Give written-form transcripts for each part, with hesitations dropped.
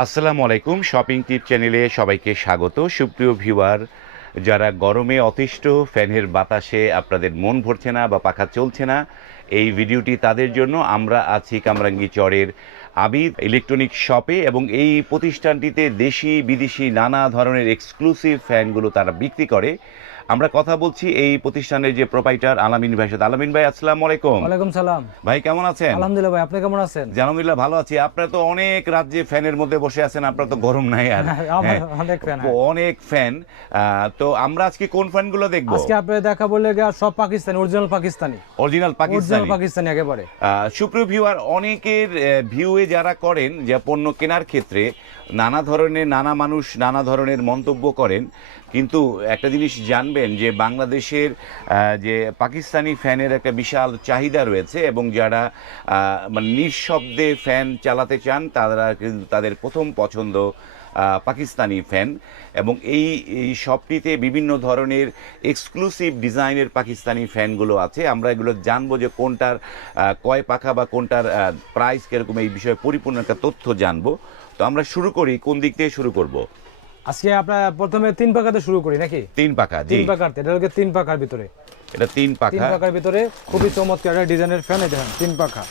আসসালামু আলাইকুম, শপিং টিপ চ্যানেলে সবাইকে স্বাগত। সুপ্রিয় ভিউয়ার, যারা গরমে অতিষ্ঠ, ফ্যানের বাতাসে আপনাদের মন ভরছে না বা পাখা চলছে না, এই ভিডিওটি তাদের জন্য। আমরা আছি কামরাঙ্গীরচরের আবিদ ইলেকট্রনিক শপে এবং এই প্রতিষ্ঠানটিতে দেশি বিদেশি নানা ধরনের এক্সক্লুসিভ ফ্যানগুলো তারা বিক্রি করে। আমরা কথা বলছি এই প্রতিষ্ঠানের যে প্রোপাইটার আলামিন ভাইয়ের সাথে। আলামিন ভাই, আসসালামু আলাইকুম। ওয়ালাইকুম সালাম ভাই, কেমন আছেন? আলহামদুলিল্লাহ ভাই, আপনি কেমন আছেন? আলহামদুলিল্লাহ ভালো আছি। আপনারা তো অনেক রাজ্যে ফ্যানের মধ্যে বসে আছেন, আপনার তো গরম নাই আর। অনেক ফ্যান। তো আমরা আজকে কোন ফ্যানগুলো দেখবো? আজকে আপনি দেখা বললে সব পাকিস্তানি, অরিজিনাল পাকিস্তানি একেবারে। সুপ্রিয় ভিউয়ার, অনেকের ভিউয়ে যারা করেন যে পণ্য কেনার ক্ষেত্রে নানা ধরনের নানা মানুষ নানা ধরনের মন্তব্য করেন, কিন্তু একটা জিনিস জানবেন যে বাংলাদেশের যে পাকিস্তানি ফ্যানের একটা বিশাল চাহিদা রয়েছে এবং যারা মানে নিঃশব্দে ফ্যান চালাতে চান তারা কিন্তু তাদের প্রথম পছন্দ পাকিস্তানি ফ্যান। এবং এই শপটিতে বিভিন্ন ধরনের এক্সক্লুসিভ ডিজাইনের পাকিস্তানি ফ্যানগুলো আছে। আমরা এগুলো জানবো যে কোনটার কয় পাখা বা কোনটার প্রাইস কীরকম, এই বিষয়ে পরিপূর্ণ একটা তথ্য জানবো। তো আমরা শুরু করি, কোন দিক থেকে শুরু করব? আজকে আমরা প্রথমে 3 পাখাতে শুরু করি নাকি? 3 পাখা, জি। 3 পাখাতে, এটা হলো 3 পাখার ভিতরে। এটা 3 পাখার ভিতরে খুবই চমৎকার একটা ডিজাইনের ফ্যান। এই দেখেন 3 পাখা,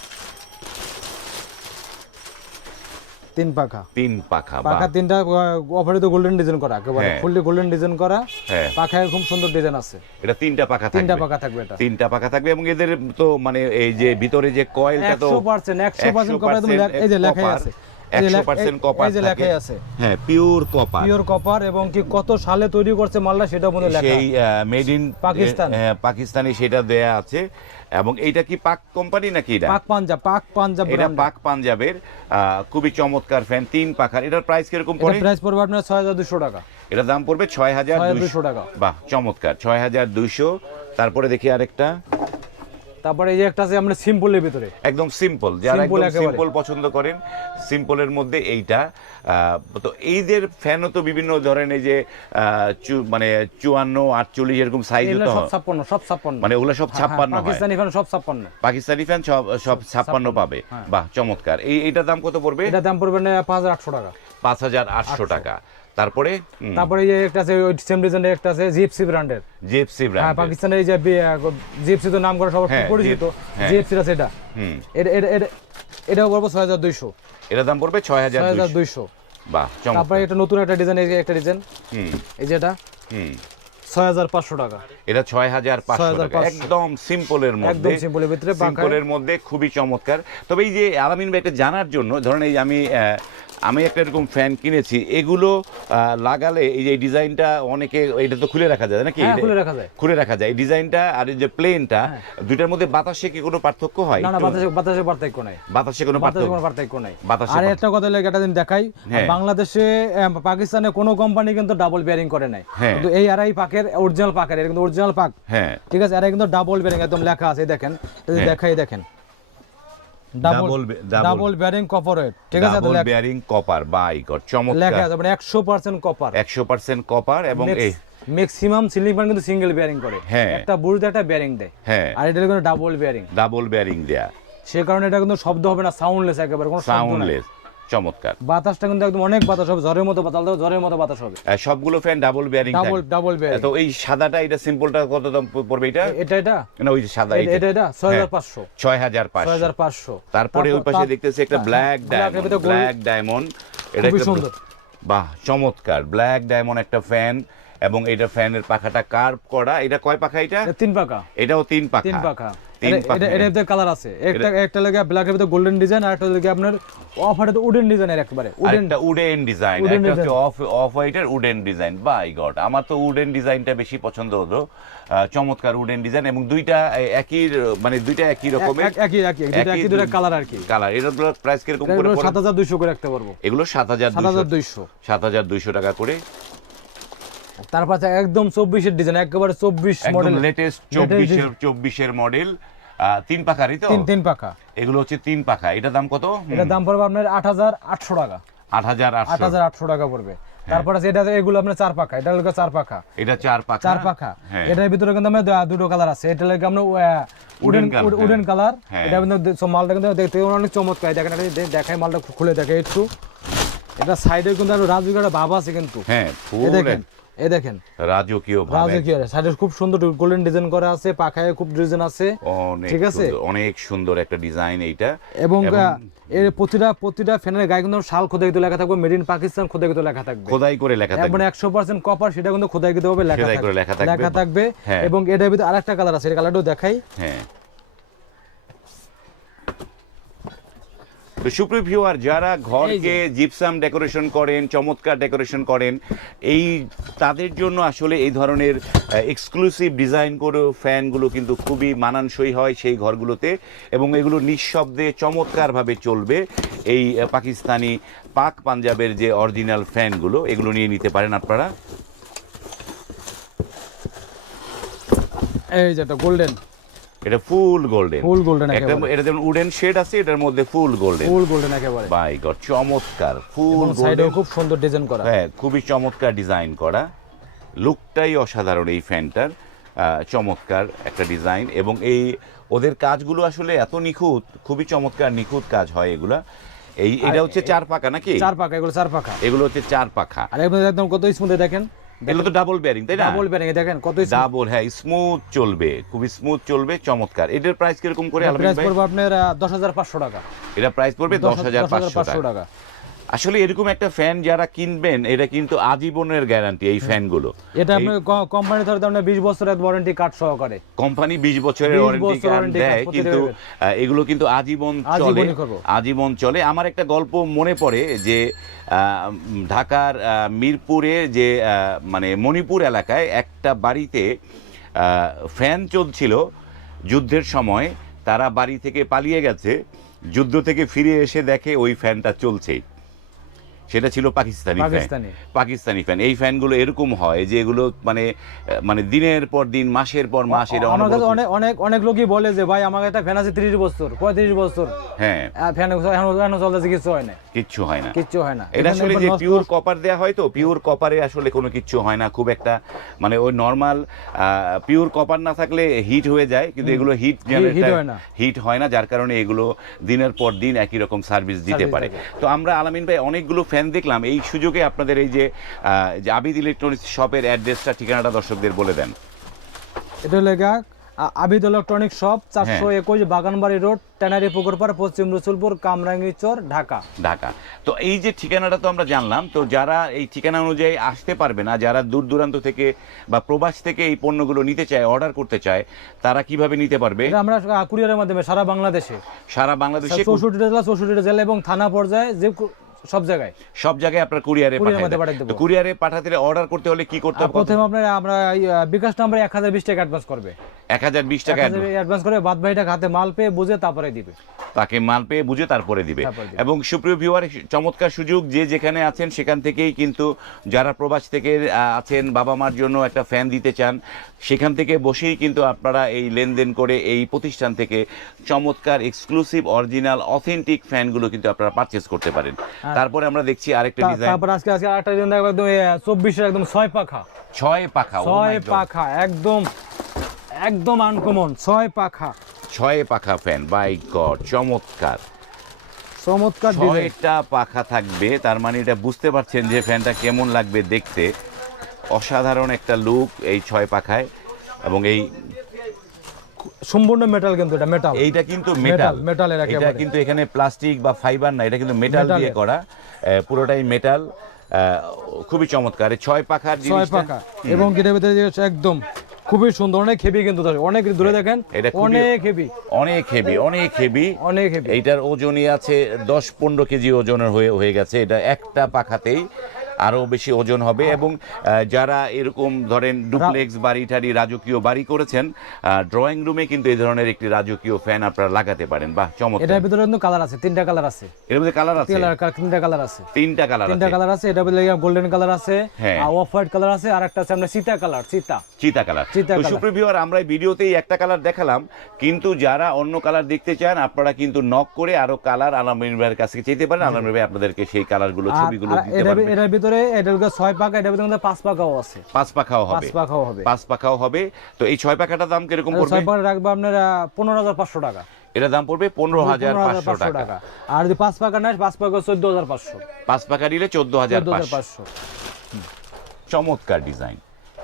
3 পাখা। পাখা তিনটা অফারিত গোল্ডেন ডিজাইন করা, একেবারে ফুললি গোল্ডেন ডিজাইন করা। পাখায় খুব সুন্দর ডিজাইন আছে। এটা 3টা পাখা থাকবে। 3টা পাখা থাকবে, এটা 3টা পাখা থাকবে। এবং এদের তো মানে এই যে ভিতরে যে কয়েলটা তো 100% কপার, এই যে লেখাই আছে 100% কপার, এই যে লেখাই আছে। হ্যাঁ, পিওর কপার। এবং কি কত সালে তৈরি করছে মালটা সেটাও মনে লেখা, সেই মেড ইন পাকিস্তান, পাকিস্তানি সেটা দেয়া আছে। এবং এইটা কি পাক কোম্পানি নাকি? এটা পাক পাঞ্জাব, এটা পাক পাঞ্জাবের খুবই চমৎকার ফ্যান, 3 পাখার। এটার প্রাইস কিরকম পড়ে? প্রাইস পড়বে আপনার 6200 টাকা। এটার দাম পড়বে 6200 টাকা। বাহ, চমৎকার, 6200। তারপরে দেখি আরেকটা। তারপরে এই যে একটা আছে আমরা সিম্পলের ভিতরে, একদম সিম্পল, যারা একদম সিম্পল পছন্দ করেন, সিম্পলের মধ্যে এইটা। তো এইদের ফ্যানও তো বিভিন্ন ধরনের, যে মানে 54, 48 এরকম সাইজ তো সব 56 মানে ওগুলো সব 56 পাকিস্তানি ফ্যান, সব 56 পাকিস্তানি ফ্যান সব 56 পাবে। বাহ, চমৎকার। এইটার দাম কত পড়বে? এটার দাম পড়বে 5800 টাকা। 5800 টাকা। তারপরে এই যে একটা আছে ওই সেম ডিজাইনের, একটা আছে জিএফসি ব্র্যান্ডের। হ্যাঁ, পাকিস্তানের এই যে জিএফসি তো নাম করা সবার পরিচিত, জিএফসি আছে এটা। এটাও পড়বে 6200। এটার দাম পড়বে 6200। বাহ, চমৎকার। তারপরে এটা নতুন একটা ডিজাইন, এই যে একটা ডিজাইন, এই যে এটা 6500 টাকা। এটা 6500 টাকা, একদম সিম্পলের মধ্যে, একদম সিম্পলের ভিতরে, সিম্পলের মধ্যে খুবই চমৎকার। তবে এই যে আলামিন ভাই, এটা জানার জন্য, ধরেন এই আমি একটা এরকম ফ্যান কিনেছি, এগুলো লাগালে এই যে ডিজাইনটা অনেকে, এটা তো খুলে রাখা যায় নাকি? খুলে রাখা যায় এই ডিজাইনটা। আর এই যে প্লেনটা, দুইটার মধ্যে বাতাসে কি কোনো পার্থক্য হয়? না, বাতাসে পার্থক্য নাই। বাতাসে কোনো পার্থক্য নাই। আর একটা কথা লাগে, একটা দিন দেখাই, বাংলাদেশে পাকিস্তানে কোনো কোম্পানি কিন্তু ডাবল বেয়ারিং করে নাই, কিন্তু এই আড়াই পাকের অরিজিনাল পাকের, এটা কিন্তু অরিজিনাল পাক। হ্যাঁ, ঠিক আছে। এরা কিন্তু ডাবল বেয়ারিং একদম লেখা আছে, দেখেন, দেখাই দেখেন, ডাবল বেয়ারিং কপার, ঠিক আছে, double bearing copper. By God, চমৎকার লেখা আছে, মানে 100% কপার, 100% কপার। এবং এই ম্যাক্সিমাম সিলিং ফ্যান কিন্তু সিঙ্গেল বেয়ারিং করে, একটা বুড়িতে একটা বেয়ারিং দেয়। আর এটা কিন্তু ডাবল বেয়ারিং দেয়া, সে কারণে এটা কিন্তু শব্দ হবে না, সাউন্ডলেস, একেবারে কোনো সাউন্ডলেস। চমৎকার। বাতাসটা কিন্তু একদম অনেক বাতাস হবে, ঝড়ের মতো বাতাস হবে। সবগুলো fan double bearing, double bearing. তো এই সাদাটা, এটা সিম্পলটা কত দাম পড়বে? এটা না, ওই সাদা, এটা 6500। তারপরে ওই পাশে দেখতেছি একটা ব্ল্যাক ডায়মন্ড, এটা খুব সুন্দর। বাহ, চমৎকার, ব্ল্যাক ডায়মন্ড একটা ফ্যান। এবং এটা ফ্যানের পাখাটা কার্ভ করা। এটা কয় পাখা? এটা 3 পাখা। এটাও 3 পাখা। এটা কালার আছে, একটা লাগে ব্ল্যাকের ভিতরে গোল্ডেন ডিজাইন, আর একটা লাগে আপনার অফ হোয়াইট উডেন ডিজাইনের, একেবারে উডেন ডিজাইন, একটা হচ্ছে অফ হোয়াইটের উডেন ডিজাইন। বাই গড, আমার তো উডেন ডিজাইনটা বেশি পছন্দ হলো। চমৎকার উডেন ডিজাইন, এবং দুইটা একই, মানে দুইটা একই রকমের, একই দুটো কালার আর কি। কালার। এগুলোর প্রাইস কিরকম করে? 7200 করে রাখতে পারবো। এগুলো 7200 টাকা করে। তারপর একদম 24 এর ডিজাইন, একেবারে 24 মডেল, লেটেস্ট 24 এর মডেল, 3 পাখারই তো? 3 পাখা। এগুলো হচ্ছে 3 পাখা। এটার দাম কত? এটার দাম পড়বে আপনার 8800 টাকা। 8800 টাকা পড়বে। তারপর আছে এটা, এগুলো আপনার 4 পাখা, এটা হলো 4 পাখা। এটা 4 পাখা। এটার ভিতরে কিন্তু আমরা দুটো কালার আছে, এটা লাগে আমরা উডেন কালার। এটা কিন্তু মালটা কিন্তু দেখতে অনেক চমৎকার, দেখেন, দেখাই মালটা খুলে দেখে একটু। এটা সাইডে কিন্তু আরো রাজকীয় ভাব আছে কিন্তু। হ্যাঁ, এই দেখেন রাজকীয় সাইডে খুব সুন্দর গোল্ডেন ডিজাইন করা আছে, পাখায় খুব ডিজাইন আছে, ঠিক আছে, অনেক সুন্দর একটা ডিজাইন এইটা। এবং এর প্রতিটা ফ্যানের গায়ে কিন্তু শাল খোদাই করে লেখা থাকবে, মেড ইন পাকিস্তান খোদাই করে লেখা থাকবে, খোদাই করে লেখা থাকবে, মানে 100% কপার, সেটা কিন্তু খোদাই করে হবে লেখা থাকবে। এবং এটার ভিতরে আরেকটা কালার আছে, এই কালারটাও দেখাই। হ্যাঁ, তো সুপ্রিয় ভিউয়ার, যারা ঘরকে জিপসাম ডেকোরেশন করেন, চমৎকার ডেকোরেশন করেন, এই তাদের জন্য আসলে এই ধরনের এক্সক্লুসিভ ডিজাইন করে ফ্যানগুলো কিন্তু খুবই মানানসই হয় সেই ঘরগুলোতে, এবং এগুলো নিঃশব্দে চমৎকারভাবে চলবে। এই পাকিস্তানি পাক পাঞ্জাবের যে অরিজিনাল ফ্যানগুলো, এগুলো নিয়ে নিতে পারেন আপনারা। এই যেটা গোল্ডেন, এটা ফুল গোল্ডেন, একটা এটা যেমন উডেন শেড আছে, এটার মধ্যে ফুল গোল্ডেন একেবারে। বাই গড, চমৎকার ফুল সাইডেও খুব সুন্দর ডিজাইন করা। হ্যাঁ, খুবই চমৎকার ডিজাইন করা, লুকটাই অসাধারণ এই ফ্যানটার, চমৎকার একটা ডিজাইন। এবং এই ওদের কাজগুলো আসলে এত নিখুঁত, খুবই চমৎকার নিখুঁত কাজ হয় এগুলা। এটা হচ্ছে 4 পাখা নাকি? 4 পাখা, এগুলো 4 পাখা, এগুলো হচ্ছে 4 পাখা। আর একদম কত স্মুথ দেখেন, এগুলো তো ডাবল বেয়ারিং, তাই না? ডাবল বেয়ারিং, দেখেন কত ডাবল, হ্যাঁ, স্মুথ চলবে, খুবই স্মুথ চলবে, চমৎকার। এটার প্রাইস কিরকম করে আলামিন ভাই? প্রাইস পড়বে আপনার 10,500 টাকা। এটা প্রাইস পড়বে 10,500 টাকা। আসলে এরকম একটা ফ্যান যারা কিনবেন, এটা কিন্তু আজীবনের গ্যারান্টি এই ফ্যানগুলো। এটা আপনি কোম্পানি ধরে দাম 20 বছরের ওয়ারেন্টি কার্ড সহকারে, কোম্পানি 20 বছরের ওয়ারেন্টি কার্ড দেয়, কিন্তু এগুলো কিন্তু আজীবন চলে। আমার একটা গল্প মনে পড়ে যে ঢাকার মিরপুরে যে মানে মণিপুর এলাকায় একটা বাড়িতে ফ্যান চলছিল যুদ্ধের সময়, তারা বাড়ি থেকে পালিয়ে গেছে, যুদ্ধ থেকে ফিরে এসে দেখে ওই ফ্যানটা চলছেই। সেটা ছিল পাকিস্তানি ফ্যান। এই ফ্যানগুলো এরকম হয় যে এগুলো মানে দিনের পর দিন, মাসের পর মাস, এটা অনেক লোকই বলে যে ভাই আমার একটা ফ্যান আছে 30 বছর 35 বছর, হ্যাঁ, ফ্যান এখন চলতেছে, কিচ্ছু হয় না। এটা আসলে যে পিওর কপার দেয়া হয়, তো পিওর কপারে আসলে কোনো কিচ্ছু হয় না, খুব একটা মানে ওই নরমাল পিওর কপার না থাকলে হিট হয়ে যায়, কিন্তু এগুলো হিট হয় না, যার কারণে এগুলো দিনের পর দিন একই রকম সার্ভিস দিতে পারে। তো আমরা আলামিন ভাই অনেকগুলো ফ্যান দেখলাম, এই সুযোগে আপনাদের এই যে আবিদ ইলেকট্রনিক্স শপের অ্যাড্রেসটা, ঠিকানাটা দর্শকদের বলে দেন। এটা লেখা Abid electronics shop, 421 Baganbari road, tannery পুকুর পাড়, পশ্চিম রসুলপুর, কামরাঙ্গীরচর, ঢাকা। তো এই যে ঠিকানাটা তো আমরা জানলাম, তো যারা এই ঠিকানা অনুযায়ী আসতে পারবে না, যারা দূর দূরান্ত থেকে বা প্রবাস থেকে এই পণ্যগুলো নিতে চায়, অর্ডার করতে চায়, তারা কিভাবে নিতে পারবে? আমরা কুরিয়ারের মাধ্যমে সারা বাংলাদেশে 64 জেলা এবং থানা পর্যায়ে, যে সব জায়গায় আপনার কুরিয়ারে পাঠাতে। কুরিয়ারে পাঠাতে অর্ডার করতে হলে কি করতে হবে? প্রথমে আমরা বিকাশ নাম্বারে 1020 টাকা অ্যাডভান্স করবে, 1020 টাকা অ্যাডভান্স করে, বাদ বাকিটা হাতে মাল পেয়ে বুঝে তারপরে দিবে, তাকে মাল পেয়ে বুঝে তারপরে দিবে। এবং সুপ্রিয় ভিউয়ার, চমৎকার সুযোগ, যে যেখানে আছেন সেখান থেকেই কিন্তু, যারা প্রবাস থেকে আছেন, বাবা মার জন্য একটা ফ্যান দিতে চান, সেখান থেকে বসেই কিন্তু আপনারা এই লেনদেন করে এই প্রতিষ্ঠান থেকে চমৎকার এক্সক্লুসিভ অরিজিনাল অথেন্টিক ফ্যানগুলো কিন্তু আপনারা পারচেজ করতে পারেন। তারপরে আমরা দেখছি আরেকটা ডিজাইন, তারপর আজকে আরেকটা ডিজাইন দেখব, একদম 24 এর একদম 6 পাখা, একদম আনকমন 6 পাখা ফ্যান। বাই গড, চমৎকার ডিজাইন। 6টা পাখা থাকবে, তার মানে এটা বুঝতে পারছেন যে ফ্যানটা কেমন লাগবে দেখতে। অসাধারণ একটা লুক এই 6 পাখায়, এবং এই সম্পূর্ণ মেটাল, কিন্তু এটা মেটাল, এইটা কিন্তু মেটালের, এটা কিন্তু এখানে প্লাস্টিক বা ফাইবার না, এটা কিন্তু মেটাল দিয়ে করা, পুরোটাই মেটাল, খুবই চমৎকার। 6 পাখার এবং এটার ভিতরে একদম খুবই সুন্দর, অনেক হেভি, কিন্তু অনেক দূরে দেখেন, অনেক হেভি। এইটার ওজনই আছে 10-15 কেজি ওজনের হয়ে গেছে, এটা একটা পাখাতেই আরো বেশি ওজন হবে। এবং যারা এরকম ধরেন ডুপ্লেক্স বাড়ি টাড়ি, রাজকীয় বাড়ি করেছেন, ড্রয়িং রুমে কিন্তু এই ধরনের একটি রাজকীয় ফ্যান আপনারা লাগাতে পারেন। বাহ, চমৎকার। এটার ভিতরে কিন্তু কালার আছে, 3টা কালার আছে, এর মধ্যে কালার আছে, 3টা কালার আছে, 3টা কালার আছে। এটার ভিতরে গোল্ডেন কালার আছে, অফ হোয়াইট কালার আছে, আর একটা আছে আমরা চিতা কালার। তো সুপ্রিয় ভিউয়ার, আমরা এই ভিডিওতেই একটা কালার দেখালাম, কিন্তু যারা অন্য কালার দেখতে চান, আপনারা কিন্তু নক করে আরো কালার আলামিন ভাইয়ের কাছে চাইতে পারেন, আলামিন ভাই আপনাদেরকে সেই কালারগুলো, ছবিগুলো দিতে পারবেন। এটার ভিতরে 6 পাখা, এটার ভিতরে 5 পাখাও আছে, 5 পাখাও হবে। তো এই 6 পাখাটার দাম কিরকম পড়বে? 6 পাখা রাখবো আপনার 15,500 টাকা। এটা দাম পড়বে 15,500 টাকা। আর যদি 5 পাকা নেয় 5 পাকা 14,500, 5 পাকা নিলে 14,500। চমৎকার ডিজাইন।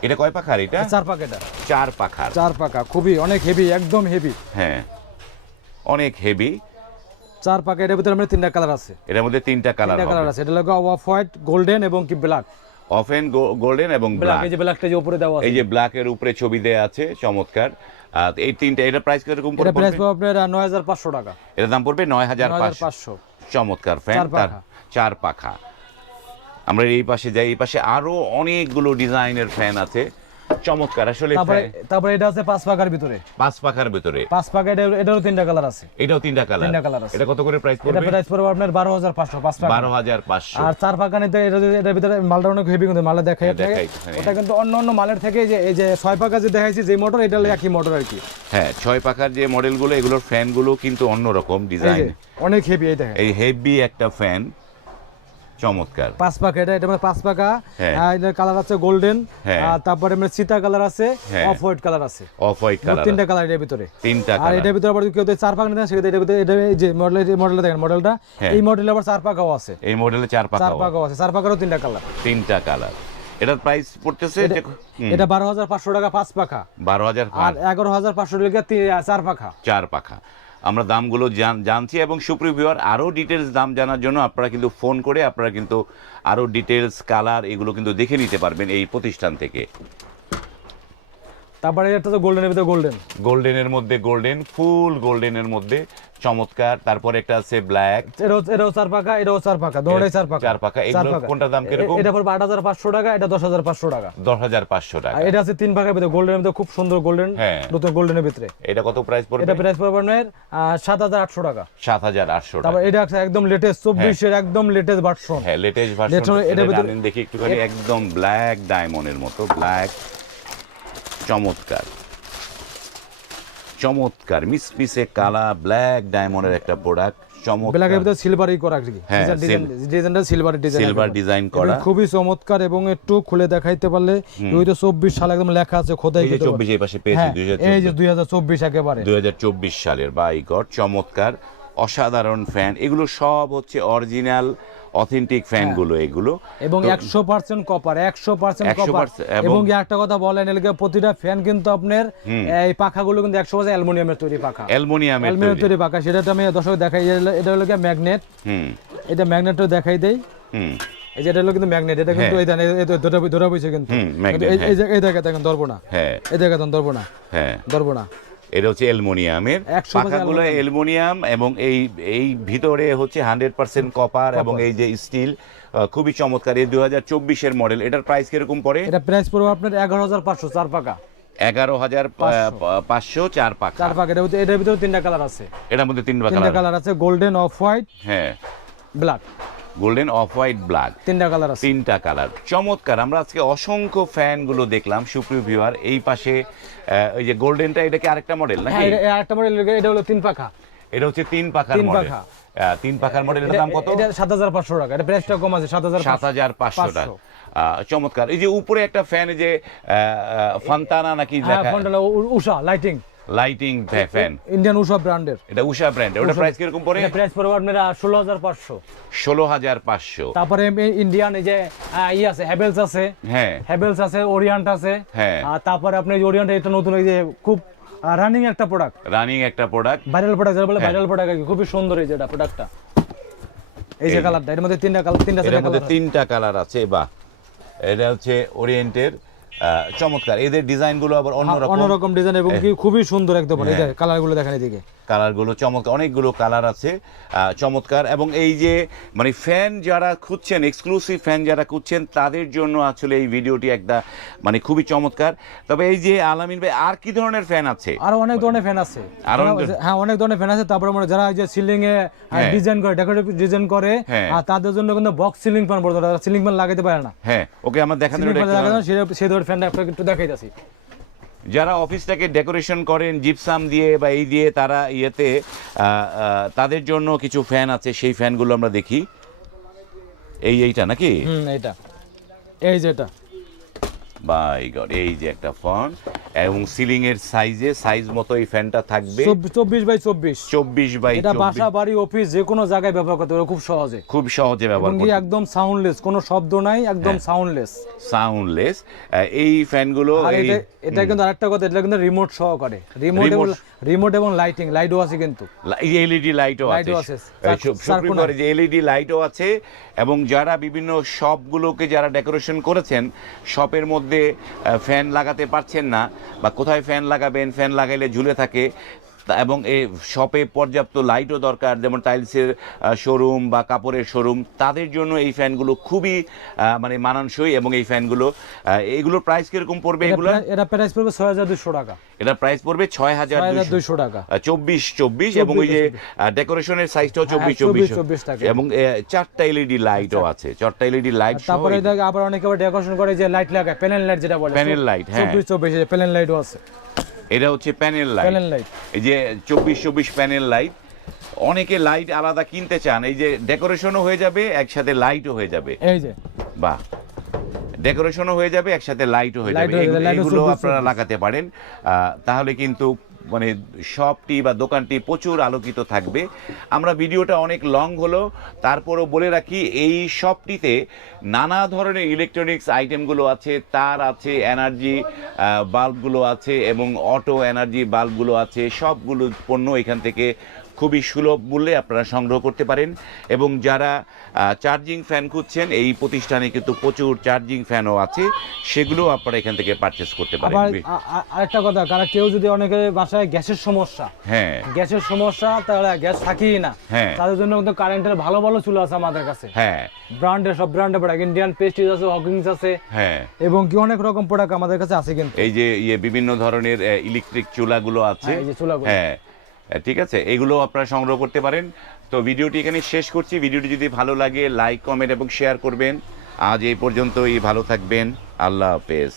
এটা কয় পাখার? এটা 4 পাকা। এটা 4 পাখার। 4 পাকা, খুবই অনেক হেভি, একদম হেভি। হ্যাঁ, অনেক হেভি। 4 পাকা। এর ভিতরে আমাদের 3টা কালার আছে। এর মধ্যে 3টা কালার আছে। এটা হলো অফ হোয়াইট, গোল্ডেন এবং কি ব্ল্যাক। অফ এন্ড গোল্ডেন এবং ব্ল্যাক। এই যে ব্ল্যাকটা যে উপরে দেওয়া আছে, এই যে ব্ল্যাকের উপরে ছবি দেয়া আছে, চমৎকার। এই তিনটা, এটা প্রাইস কিরকম পড়বে? এটা প্রাইস পড়বে আপনার 9,500 টাকা। এর দাম পড়বে 9,500। চমৎকার ফ্যান, তার 4 পাখা। আমরা এই পাশে যাই, এই পাশে আরো অনেকগুলো ডিজাইনের ফ্যান আছে, চমৎকার আসলে। তারপরে এটা আছে 5 পাকার ভিতরে। 5 পাখার ভিতরে 5 পাকা। এটারও 3টা কালার আছে। এটাও 3টা কালার আছে। এটা কত করে প্রাইস পড়বে? এটা প্রাইস পড়বে আপনার 12,500। 5 পাকা 12,500। আর 4 পাকা নিতে এটার ভিতরে মালটা অনেক হেভি, কিন্তু মালটা দেখাই ওটা কিন্তু অন্য মালের থেকে এই যে 6 পাকা যে দেখাইছি যে মোটর, এটা হলো একই মোটর আর কি। হ্যাঁ, 6 পাখার যে মডেলগুলো, এগুলোর ফ্যানগুলো কিন্তু অন্যরকম ডিজাইন, অনেক হেভি। এই দেখেন, এই হেভি একটা ফ্যান, চমৎকার। 5 পাকা। এটা 5 পাকা। এটার কালার আছে গোল্ডেন, আর তারপরে আমরা চিতা কালার আছে, অফ হোয়াইট কালার আছে। অফ হোয়াইট কালার, 3টা কালার এর ভিতরে। 3টা আর কালার। এটার ভিতরে আবার কেউ 4 পাকা নিতে সেটা এর ভিতরে, এটা এই যে মডেলটা দেখেন, মডেলটা এই মডেলে আবার 4 পাকাও আছে। এই মডেলে 4 পাকাও আছে। 4 পাকারও 3টা কালার। 3টা কালার। এটার প্রাইস পড়তেছে এটা 12,500 টাকা 5 পাকা। 12,000। আর 11,500 টাকা 4 পাকা। 4 পাখা। আমরা দামগুলো জানছি, এবং সুপ্রিয় ভিউয়ার, আরো ডিটেইলস দাম জানার জন্য আপনারা কিন্তু ফোন করে আপনারা কিন্তু আরো ডিটেইলস, কালার এগুলো কিন্তু দেখে নিতে পারবেন এই প্রতিষ্ঠান থেকে। তারপরে এটা তো গোল্ডেনের ভিতরে গোল্ডেনের মধ্যে গোল্ডেন, ফুল গোল্ডেনের মধ্যে, চমৎকার। তারপরে একটা আছে ব্ল্যাক। এটাও 4 পাকা, এটাও 4 পাকা, দুটোই 4 পাকা। 4 পাকা। এগুলোর কোনটার দাম কিরকম? এটা পড়বে 8,500 টাকা, এটা 10,500 টাকা। 10,500 টাকা। আর এটা আছে 3 পাকার ভিতরে, গোল্ডেনের ভিতরে, খুব সুন্দর গোল্ডেন, নতুন গোল্ডেনের ভিতরে। এটা কত প্রাইস পড়বে? এটা প্রাইস পড়বে আপনার 7,800 টাকা। 7,800 টাকা। তারপর এটা আছে একদম লেটেস্ট 24 এর একদম লেটেস্ট ভার্সন। হ্যাঁ, লেটেস্ট ভার্সন। এটা জানেন, দেখি একটুখানি, একদম ব্ল্যাক ডায়মন্ডের মতো, ব্ল্যাক, চমৎকার চমৎকার মিসমিসে কালা ব্ল্যাক ডায়মন্ডের একটা প্রোডাক্ট, চমৎকার। ব্ল্যাকের ভিতরে সিলভারই করা আছে, ডিজাইনটা সিলভার ডিজাইন করা, খুবই চমৎকার। এবং একটু খুলে দেখাইতে পারলে, ওই তো 24 সাল একদম লেখা আছে খোদাই। এই যে 24 এই পাশে পেয়েছি, এই যে 2024 একেবারে 2024 সালের। বাই গড, চমৎকার, অসাধারণ ফ্যান। এগুলো সব হচ্ছে অরিজিনাল অথেন্টিক ফ্যানগুলো এগুলো, এবং 100% কপার, 100% কপার। এবং একটা কথা বলেন, এলাকা প্রতিটা ফ্যান কিন্তু আপনার এই পাখাগুলো কিন্তু 100% অ্যালুমিনিয়ামের তৈরি পাখা, অ্যালুমিনিয়ামের তৈরি পাখা। সেটা তো আমি দর্শক দেখাই, এটা হলো ম্যাগনেট। এটা ম্যাগনেটও দেখাই দেই। এই যে এটা হলো কিন্তু ম্যাগনেট, এটা কিন্তু এই ধরা বইছে কিন্তু এই জায়গা দেখেন, ধরবো না, এই জায়গা ধরবো না, ধরবো না। এটা হচ্ছে অ্যালুমিনিয়ামের পাখাগুলো, অ্যালুমিনিয়াম, এবং এই ভিতরে হচ্ছে 100% কপার, এবং এই যে স্টিল, খুবই চমৎকার। এই 2024 এর মডেল। এটার প্রাইস কিরকম পড়ে? এটা প্রাইস পড়বে আপনার 11,500 4 পাকা। 11,500 4 পাকা। 4 পাকা। এটার ভিতরে 3টা কালার আছে। এটার মধ্যে 3টা কালার আছে, golden, off white, black. Golden, off white, black, 3টা কালার আছে। 3টা কালার, চমৎকার। আমরা আজকে অসংখ্য ফ্যান গুলো দেখলাম, সুপ্রিয় ভিউয়ার। এই পাশে ওই যে গোল্ডেনটা, এটা কি আরেকটা মডেল নাকি? হ্যাঁ, এটা আরেকটা মডেল। এটা হলো 3 পাকা। এটা হচ্ছে 3 পাকার মডেল। 3 পাকার মডেলের দাম কত? এটা 7,500 টাকা। এটা প্রাইসটা কম আছে, 7,500 টাকা। চমৎকার। এই যে উপরে একটা ফ্যান, যে ফান্তানা নাকি লেখা, উষা লাইটিং ফ্যান, ইন্ডিয়ান উষা ব্র্যান্ডের। এটা উষা ব্র্যান্ডের। ওটা প্রাইস কিরকম পড়ে? এটা প্রাইস পড়বে আপনার 16,500। 16,500। তারপরে ইন্ডিয়ান এই যে আছে, হ্যাভেলস আছে, হ্যাভেলস আছে, ওরিয়েন্ট আছে। আর তারপরে আপনি ওরিয়েন্ট, এটা নতুন, এই যে খুব রানিং একটা প্রোডাক্ট, ভাইরাল প্রোডাক্ট, যারা বলে ভাইরাল প্রোডাক্ট, খুবই সুন্দর এই যে প্রোডাক্টটা। এই যে কালারটা, এর মধ্যে 3টা কালার, 3টা কালার আছে। বাহ, এটা হচ্ছে ওরিয়েন্টের, চমৎকার। এদের ডিজাইনগুলো আবার অন্যরকম ডিজাইন, এবং কি খুবই সুন্দর একদম। এই যে কালারগুলো দেখেন, এদিকে কালারগুলো চমৎকার, অনেকগুলো কালার আছে, চমৎকার। এবং এই যে মানে ফ্যান যারা খুঁজছেন, এক্সক্লুসিভ ফ্যান যারা খুঁজছেন, তাদের জন্য আসলে এই ভিডিওটি একটা মানে খুবই চমৎকার। তবে এই যে আলামিন ভাই, আর কি ধরনের ফ্যান আছে? আরো অনেক ধরনের ফ্যান আছে। হ্যাঁ, অনেক ধরনের ফ্যান আছে। তারপরে যারা যে সিলিং এ ডিজাইন করে, ডেকোরেটিভ ডিজাইন করে, আর তাদের জন্য কিন্তু বক্স সিলিং ফ্যান বলতে, তারা সিলিং ফ্যান লাগাতে পারে না। হ্যাঁ, ওকে, আমরা দেখানো সেই ধরনের ফ্যানটা আপনাকে একটু দেখাইতাছি। যারা অফিসটাকে ডেকোরেশন করেন জিপসাম দিয়ে বা এই দিয়ে, তারা ইয়েতে, তাদের জন্য কিছু ফ্যান আছে, সেই ফ্যানগুলো আমরা দেখি। এইটা নাকি? এইটা, এই যে বাই গড, এই যে একটা ফ্যান এবং সিলিং এর সাইজ মতো এই ফ্যানটা থাকবে 24x24 এটা 24x24 বাসা বাড়ি অফিস যে কোনো জায়গায় ব্যবহার করতে পারবে খুব সহজে ব্যবহার এবং করতে একদম সাউন্ডলেস, কোনো শব্দ নাই, একদম সাউন্ডলেস। এই ফ্যানগুলো এটা কিন্তু আরেকটা কথা, এটা কিন্তু রিমোট সহকারে, রিমোট এবং লাইটও আছে, কিন্তু এলইডি লাইটও আছে, যে এলইডি লাইটও আছে। এবং যারা বিভিন্ন শপগুলোকে যারা ডেকোরেশন করেছেন, শপের মধ্যে ফ্যান লাগাতে পারছেন না বা কোথায় ফ্যান লাগাবেন, ফ্যান লাগাইলে ঝুলে থাকে, এবং এই শপে পর্যাপ্ত লাইটও দরকার, যেমন টাইলসের শোরুম বা কাপড়ের শোরুম, তাদের জন্য এই ফ্যানগুলো খুবই মানে মানানসই। এবং এই ফ্যানগুলো এগুলোর প্রাইস কিরকম পড়বে? এটা প্রাইস পড়বে 6200 টাকা। এটা প্রাইস পড়বে 6200 টাকা, 24 এবং ওই যে ডেকোরেশনের সাইজটাও 24 টাকা। এবং 4টা এলইডি লাইটও আছে, 4টা এলইডি লাইট। তারপরে আবার অনেকে আবার ডেকোরেশন করে যে লাইট লাগায়, প্যানেল লাইট যেটা বলে, প্যানেল লাইট, হ্যাঁ 24 প্যানেল লাইটও আছে। এটা হচ্ছে প্যানেল লাইট, এই যে 24 প্যানেল লাইট। অনেকে লাইট আলাদা কিনতে চান, এই যে ডেকোরেশনও হয়ে যাবে একসাথে লাইটও হয়ে যাবে, এই যে বাহ, ডেকোরেশনও হয়ে যাবে একসাথে লাইটও হয়ে যাবে। এগুলো আপনারা লাগাতে পারেন, তাহলে কিন্তু মানে শপটি বা দোকানটি প্রচুর আলোকিত থাকবে। আমরা ভিডিওটা অনেক লং হলো, তারপরও বলে রাখি এই শপটিতে নানা ধরনের ইলেকট্রনিক্স আইটেমগুলো আছে, তার আছে, এনার্জি বাল্বগুলো আছে এবং অটো এনার্জি বাল্বগুলো আছে। সবগুলো পণ্য এখান থেকে খুবই সুলভ মূল্যে আপনারা সংগ্রহ করতে পারেন। এবং যারা চার্জিং ফ্যান খুঁজছেন, এই প্রতিষ্ঠানে কিন্তু প্রচুর চার্জিং ফ্যানও আছে, সেগুলো আপনারা এখান থেকে পারচেস করতে পারেন। আরেকটা কথা, কারণ কেউ যদি অনেকের বাসায় গ্যাসের সমস্যা, হ্যাঁ গ্যাসের সমস্যা, তাহলে গ্যাস থাকেই না, তাদের জন্য কিন্তু কারেন্টের ভালো ভালো চুলা আছে আমাদের কাছে, হ্যাঁ ব্র্যান্ডের, সব ব্র্যান্ডের প্রোডাক্ট, ইন্ডিয়ান প্রেস্টিজ আছে, হকিংস আছে, হ্যাঁ এবং কি অনেক রকম প্রোডাক্ট আমাদের কাছে আছে। কিন্তু এই যে বিভিন্ন ধরনের ইলেকট্রিক চুলাগুলো আছে, হ্যাঁ ঠিক আছে, এগুলো আপনারা সংগ্রহ করতে পারেন। তো ভিডিওটি এখানে শেষ করছি। ভিডিওটি যদি ভালো লাগে লাইক, কমেন্ট এবং শেয়ার করবেন। আজ এই পর্যন্তই, ভালো থাকবেন, আল্লাহ হাফেজ।